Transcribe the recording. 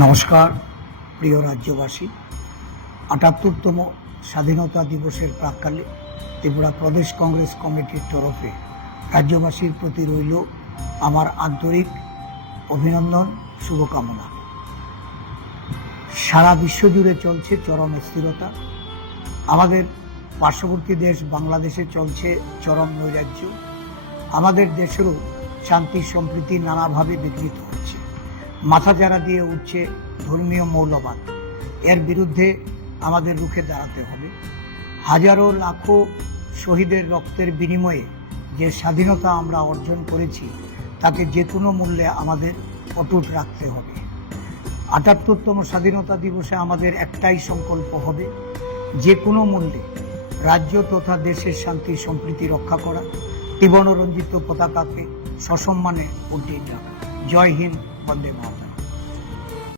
নমস্কার, প্রিয় রাজ্যবাসী। আটাত্তরতম স্বাধীনতা দিবসের প্রাককালে ত্রিপুরা প্রদেশ কংগ্রেস কমিটির তরফে রাজ্যবাসীর প্রতি রইল আমার আন্তরিক অভিনন্দন, শুভকামনা। সারা বিশ্ব জুড়ে চলছে চরম স্থিরতা। আমাদের পার্শ্ববর্তী দেশ বাংলাদেশে চলছে চরম নৈরাজ্য। আমাদের দেশেরও শান্তি, সম্প্রীতি নানাভাবে বিঘ্নিত। হচ্ছে মাথা চারা দিয়ে উঠছে ধর্মীয় মৌলবাদ, এর বিরুদ্ধে আমাদের রুখে দাঁড়াতে হবে। হাজারো লাখো শহীদের রক্তের বিনিময়ে যে স্বাধীনতা আমরা অর্জন করেছি তাকে যে কোনো মূল্যে আমাদের অটুট রাখতে হবে। আটাত্তরতম স্বাধীনতা দিবসে আমাদের একটাই সংকল্প হবে, যে কোনো মূল্যে রাজ্য তথা দেশের শান্তি, সম্প্রীতি রক্ষা করা, ত্রিবর্ণরঞ্জিত পতাকাকে সসম্মানে উড্ডীন রাখা জয় হিন্দ। Monday morning.